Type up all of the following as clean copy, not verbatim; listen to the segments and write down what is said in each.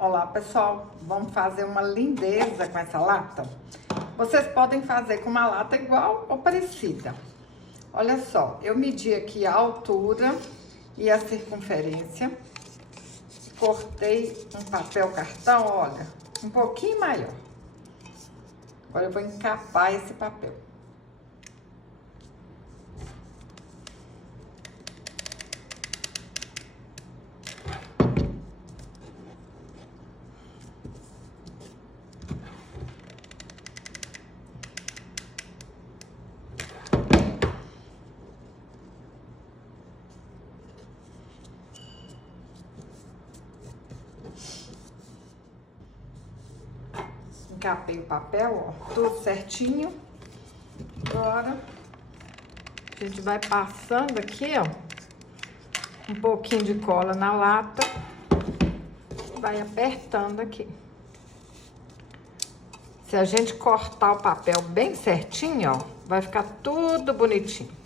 Olá pessoal, vamos fazer uma lindeza com essa lata? Vocês podem fazer com uma lata igual ou parecida. Olha só, eu medi aqui a altura e a circunferência. Cortei um papel cartão, olha, um pouquinho maior. Agora eu vou encapar esse papel. Encapei o papel, ó, tudo certinho. Agora, a gente vai passando aqui, ó, um pouquinho de cola na lata. Vai apertando aqui. Se a gente cortar o papel bem certinho, ó, vai ficar tudo bonitinho.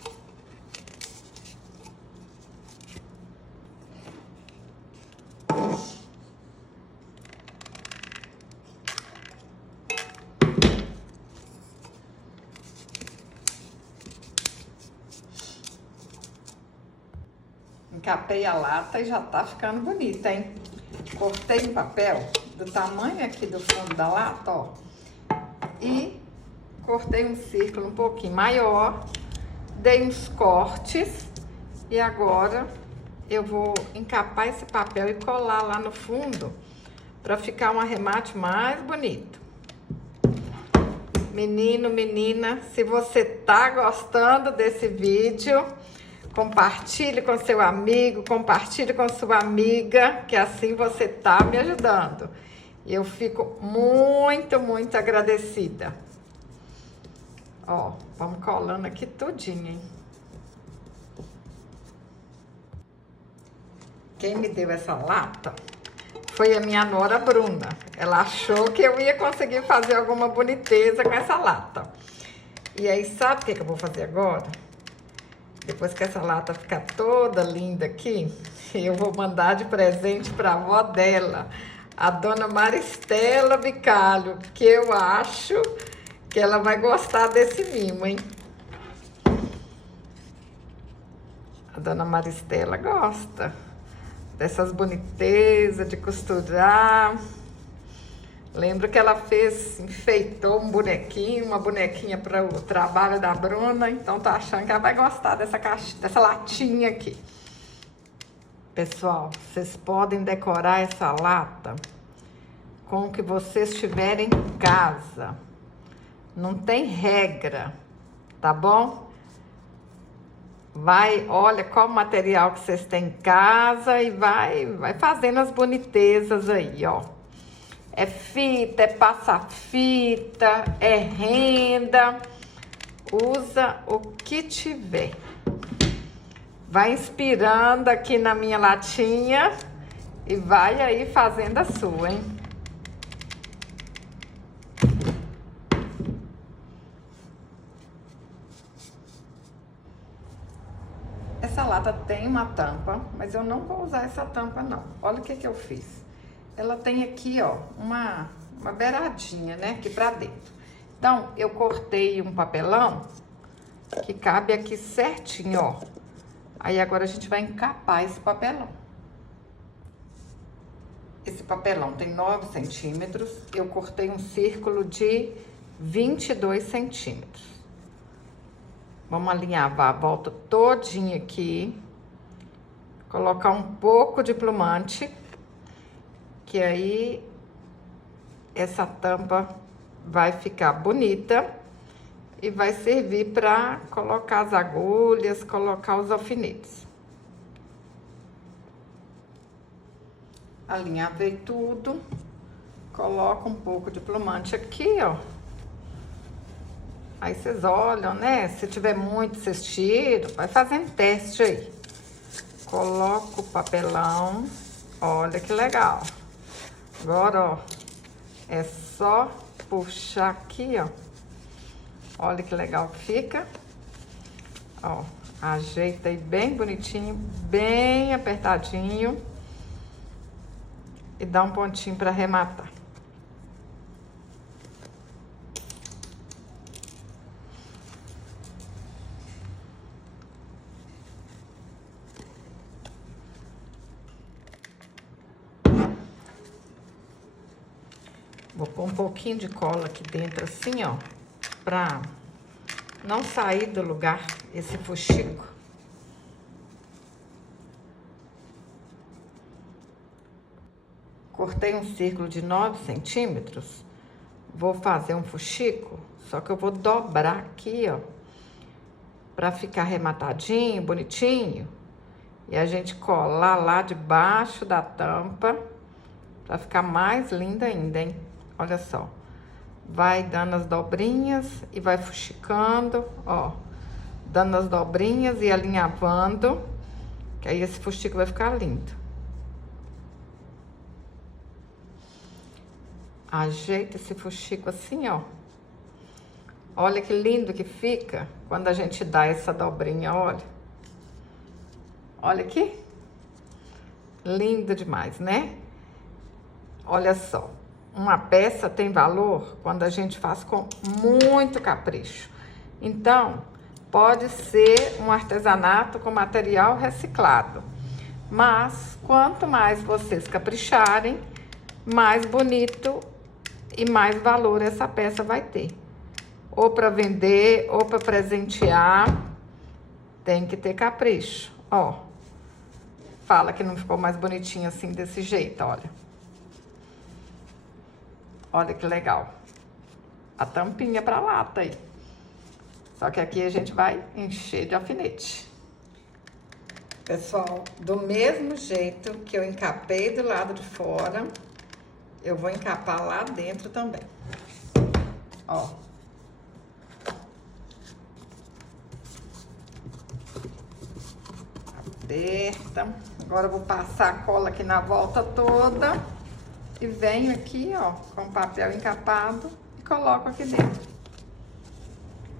Encapei a lata e já tá ficando bonita, hein? Cortei um papel do tamanho aqui do fundo da lata, ó. E cortei um círculo um pouquinho maior. Dei uns cortes. E agora eu vou encapar esse papel e colar lá no fundo para ficar um arremate mais bonito. Menino, menina, se você tá gostando desse vídeo, compartilhe com seu amigo, compartilhe com sua amiga, que assim você tá me ajudando. Eu fico muito, muito agradecida. Ó, vamos colando aqui tudinho, hein? Quem me deu essa lata foi a minha nora Bruna. Ela achou que eu ia conseguir fazer alguma boniteza com essa lata. E aí, sabe o que eu vou fazer agora? Depois que essa lata ficar toda linda aqui, eu vou mandar de presente para a avó dela, a dona Maristela Bicalho, que eu acho que ela vai gostar desse mimo, hein? A dona Maristela gosta dessas bonitezas de costurar. Lembro que ela enfeitou um bonequinho, uma bonequinha para o trabalho da Bruna, então tô achando que ela vai gostar dessa latinha aqui. Pessoal, vocês podem decorar essa lata com o que vocês tiverem em casa. Não tem regra, tá bom? Olha qual material que vocês têm em casa e vai fazendo as bonitezas aí, ó. É fita, é passa-fita, é renda. Usa o que tiver. Vai inspirando aqui na minha latinha e vai aí fazendo a sua, hein? Essa lata tem uma tampa, mas eu não vou usar essa tampa, não. Olha o que eu fiz. Ela tem aqui, ó, uma beiradinha, né, aqui pra dentro. Então, eu cortei um papelão que cabe aqui certinho, ó. Aí, agora a gente vai encapar esse papelão. Esse papelão tem 9 centímetros. Eu cortei um círculo de 22 centímetros. Vamos alinhavar a volta todinha aqui. Colocar um pouco de plumante. Que aí essa tampa vai ficar bonita e vai servir para colocar as agulhas, colocar os alfinetes. Alinhavei tudo, coloco um pouco de plumante aqui, ó. Aí vocês olham, né? Se tiver muito, vocês tiram, vai fazendo teste aí. Coloco o papelão, olha que legal. Agora, ó, é só puxar aqui, ó. Olha que legal que fica. Ó, ajeita aí bem bonitinho, bem apertadinho. e dá um pontinho para arrematar. Vou pôr um pouquinho de cola aqui dentro assim, ó, pra não sair do lugar esse fuxico. Cortei um círculo de 9 centímetros. Vou fazer um fuxico, só que eu vou dobrar aqui, ó, pra ficar arrematadinho, bonitinho. E a gente colar lá debaixo da tampa, pra ficar mais linda ainda, hein? Olha só. Vai dando as dobrinhas e vai fuxicando, ó. Dando as dobrinhas e alinhavando, que aí esse fuxico vai ficar lindo. Ajeita esse fuxico assim, ó. Olha que lindo que fica quando a gente dá essa dobrinha, olha. Olha aqui. Lindo demais, né? Olha só. Uma peça tem valor quando a gente faz com muito capricho. Então, pode ser um artesanato com material reciclado. Mas, quanto mais vocês capricharem, mais bonito e mais valor essa peça vai ter. Ou para vender, ou para presentear, tem que ter capricho. Ó, fala que não ficou mais bonitinho assim desse jeito, olha. Olha que legal. A tampinha para lata aí. Só que aqui a gente vai encher de alfinete. Pessoal, do mesmo jeito que eu encapei do lado de fora, eu vou encapar lá dentro também. Ó. Aperta. Agora eu vou passar a cola aqui na volta toda. E venho aqui, ó, com o papel encapado e coloco aqui dentro.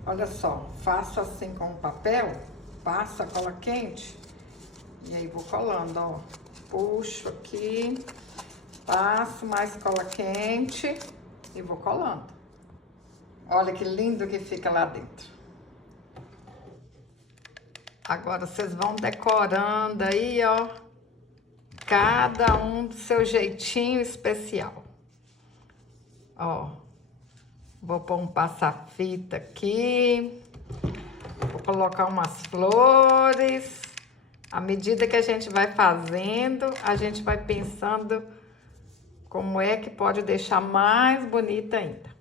Olha só, faço assim com o papel, passo a cola quente e aí vou colando, ó. Puxo aqui, passo mais cola quente e vou colando. Olha que lindo que fica lá dentro. Agora vocês vão decorando aí, ó. Cada um do seu jeitinho especial. Ó, vou pôr um passa-fita aqui. Vou colocar umas flores. À medida que a gente vai fazendo, a gente vai pensando como é que pode deixar mais bonita ainda.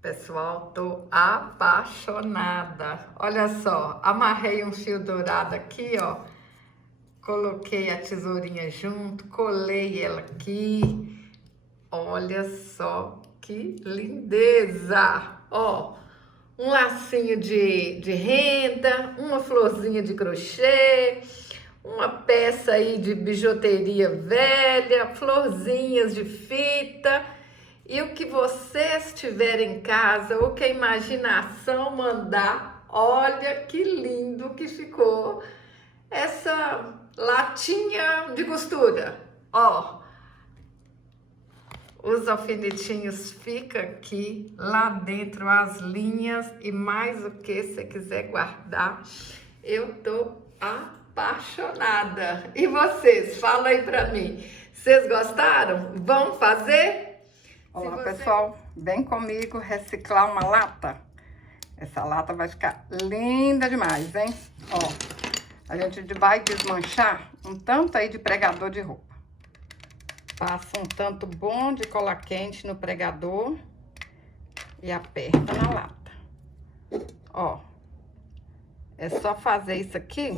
Pessoal, tô apaixonada. Olha só, amarrei um fio dourado aqui, ó. Coloquei a tesourinha junto, colei ela aqui. Olha só que lindeza! Ó, um lacinho de renda, uma florzinha de crochê, uma peça aí de bijuteria velha, florzinhas de fita. E o que vocês tiverem em casa, ou que a imaginação mandar, olha que lindo que ficou essa latinha de costura. Ó, os alfinetinhos ficam aqui, lá dentro as linhas e mais o que você quiser guardar. Eu tô apaixonada. E vocês, fala aí pra mim, vocês gostaram? Vão fazer? Olá, pessoal, vem comigo reciclar uma lata. Essa lata vai ficar linda demais, hein? Ó, a gente vai desmanchar um tanto aí de pregador de roupa. Passa um tanto bom de cola quente no pregador e aperta na lata. Ó, é só fazer isso aqui.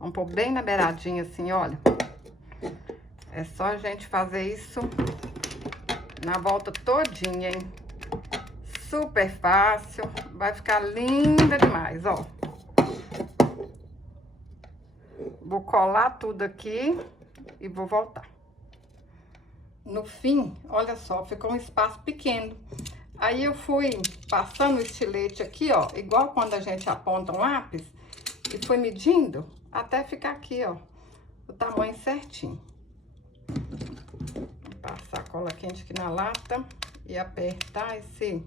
Vamos pôr bem na beiradinha assim, olha. É só a gente fazer isso na volta todinha, hein? Super fácil, vai ficar linda demais, ó. Vou colar tudo aqui e vou voltar. No fim, olha só, ficou um espaço pequeno. Aí eu fui passando o estilete aqui, ó, igual quando a gente aponta um lápis, e fui medindo até ficar aqui, ó, o tamanho certinho. Vou passar cola quente aqui na lata e apertar esse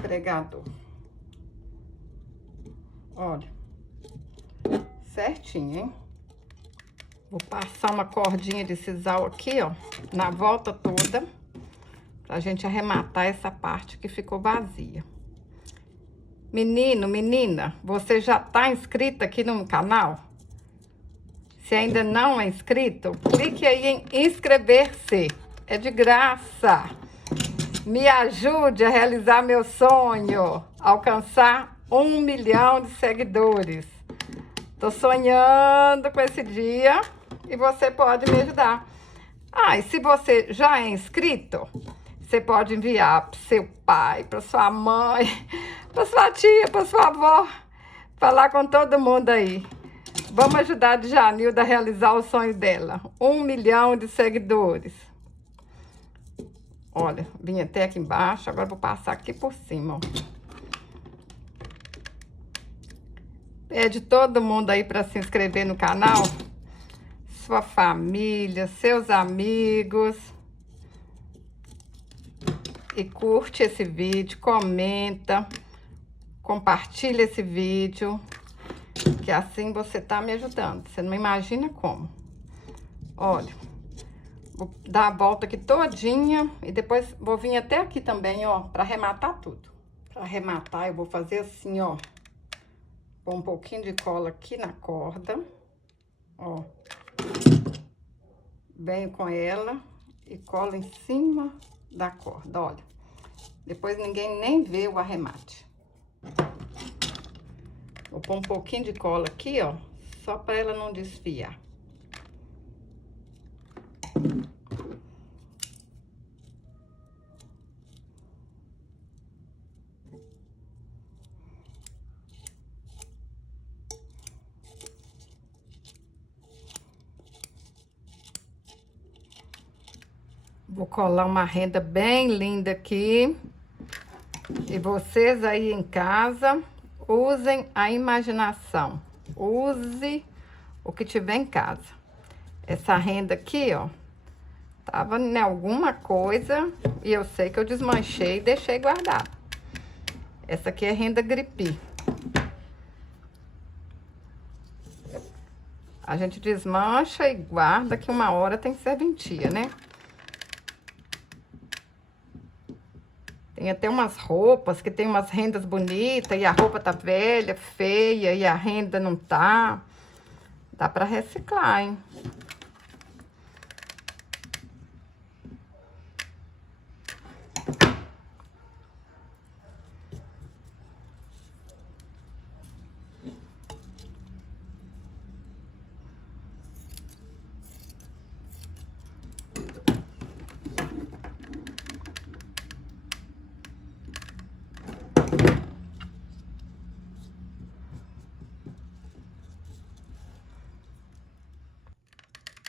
pregador. Olha, certinho, hein? Vou passar uma cordinha de sisal aqui, ó, na volta toda, pra gente arrematar essa parte que ficou vazia. Menino, menina, você já tá inscrito aqui no canal? Se ainda não é inscrito, clique aí em inscrever-se. É de graça. Me ajude a realizar meu sonho, alcançar 1 milhão de seguidores. Tô sonhando com esse dia e você pode me ajudar. Ah, e se você já é inscrito, você pode enviar para seu pai, para sua mãe, para sua tia, para sua avó, falar com todo mundo aí. Vamos ajudar a Djanilda a realizar o sonho dela. 1 milhão de seguidores. Olha, vim até aqui embaixo, agora vou passar aqui por cima, ó. Pede todo mundo aí para se inscrever no canal. Sua família, seus amigos. E curte esse vídeo, comenta, compartilha esse vídeo, que assim você tá me ajudando. Você não imagina como. Olha, vou dar a volta aqui todinha e depois vou vir até aqui também, ó, para arrematar tudo. Para arrematar, eu vou fazer assim, ó. Pôr um pouquinho de cola aqui na corda, ó. Venho com ela e colo em cima da corda, olha. Depois ninguém nem vê o arremate. Vou pôr um pouquinho de cola aqui, ó, só para ela não desfiar. Vou colar uma renda bem linda aqui. E vocês aí em casa, usem a imaginação. Use o que tiver em casa. Essa renda aqui, ó, tava em alguma coisa e eu sei que eu desmanchei e deixei guardado. Essa aqui é renda gripi. A gente desmancha e guarda que uma hora tem serventia, né? Tem até umas roupas que tem umas rendas bonitas e a roupa tá velha, feia e a renda não tá. Dá pra reciclar, hein?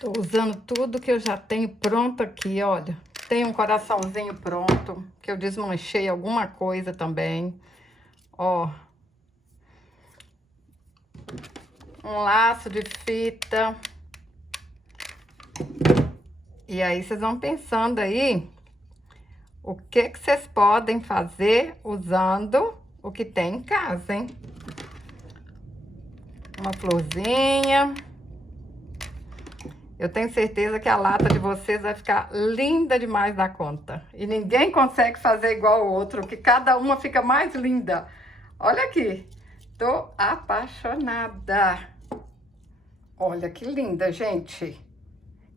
Tô usando tudo que eu já tenho pronto aqui, olha. Tem um coraçãozinho pronto, que eu desmanchei alguma coisa também. Ó. Um laço de fita. E aí, vocês vão pensando aí o que vocês podem fazer usando o que tem em casa, hein? Uma florzinha. Eu tenho certeza que a lata de vocês vai ficar linda demais da conta. E ninguém consegue fazer igual o outro, que cada uma fica mais linda. Olha aqui, tô apaixonada. Olha que linda, gente.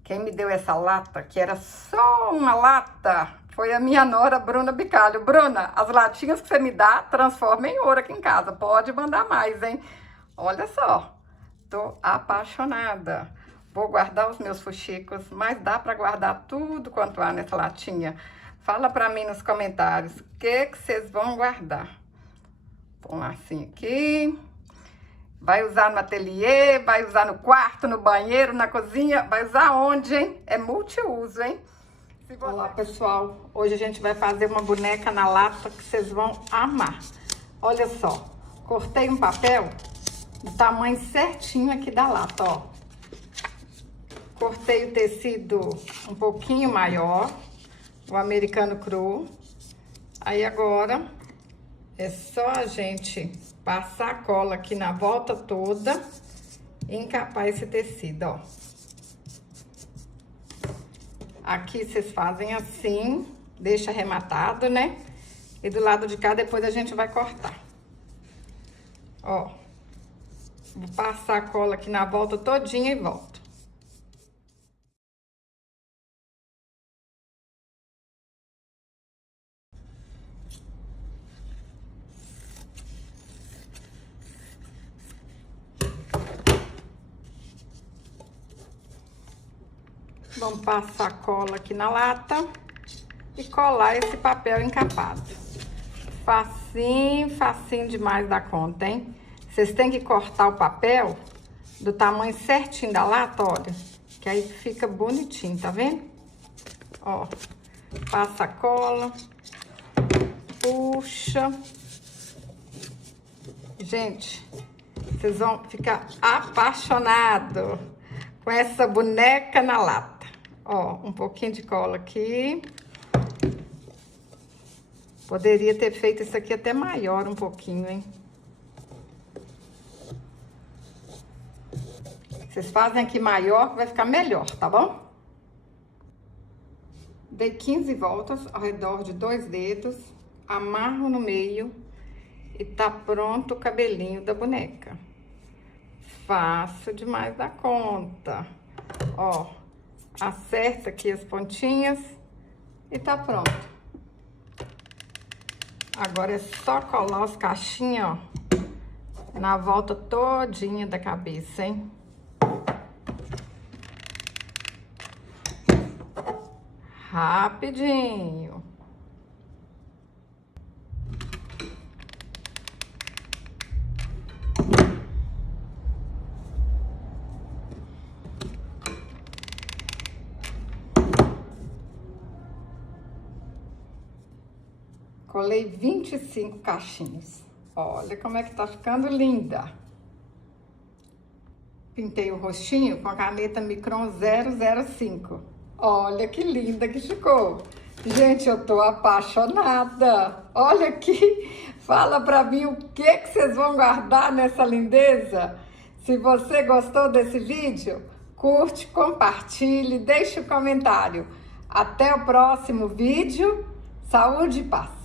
Quem me deu essa lata, que era só uma lata, foi a minha nora, Bruna Bicalho. Bruna, as latinhas que você me dá, transforma em ouro aqui em casa. Pode mandar mais, hein? Olha só, tô apaixonada. Vou guardar os meus fuxicos, mas dá para guardar tudo quanto há nessa latinha. Fala para mim nos comentários o que vocês vão guardar. Põe um lacinho aqui. Vai usar no ateliê, vai usar no quarto, no banheiro, na cozinha. Vai usar onde, hein? É multiuso, hein? Olá, pessoal. Hoje a gente vai fazer uma boneca na lata que vocês vão amar. Olha só. Cortei um papel do tamanho certinho aqui da lata, ó. Cortei o tecido um pouquinho maior, o americano cru. Aí agora é só a gente passar a cola aqui na volta toda e encapar esse tecido, ó. Aqui vocês fazem assim, deixa arrematado, né? E do lado de cá depois a gente vai cortar. Ó, vou passar a cola aqui na volta todinha e volto. Vamos passar a cola aqui na lata e colar esse papel encapado. Facinho, facinho demais da conta, hein? Vocês têm que cortar o papel do tamanho certinho da lata, olha. Que aí fica bonitinho, tá vendo? Ó, passa a cola, puxa. Gente, vocês vão ficar apaixonados com essa boneca na lata. Ó, um pouquinho de cola aqui. Poderia ter feito isso aqui até maior um pouquinho, hein? Vocês fazem aqui maior, que vai ficar melhor, tá bom? Dei 15 voltas ao redor de 2 dedos, amarro no meio e tá pronto o cabelinho da boneca. Fácil demais da conta. Ó, acerta aqui as pontinhas e tá pronto. Agora é só colar os cachinhos, ó, na volta todinha da cabeça, hein? Rapidinho. Colei 25 cachinhos. Olha como é que tá ficando linda. Pintei o rostinho com a caneta Micron 005. Olha que linda que ficou. Gente, eu tô apaixonada. Olha aqui. Fala pra mim o que vocês vão guardar nessa lindeza. Se você gostou desse vídeo, curte, compartilhe, deixe um comentário. Até o próximo vídeo. Saúde e paz.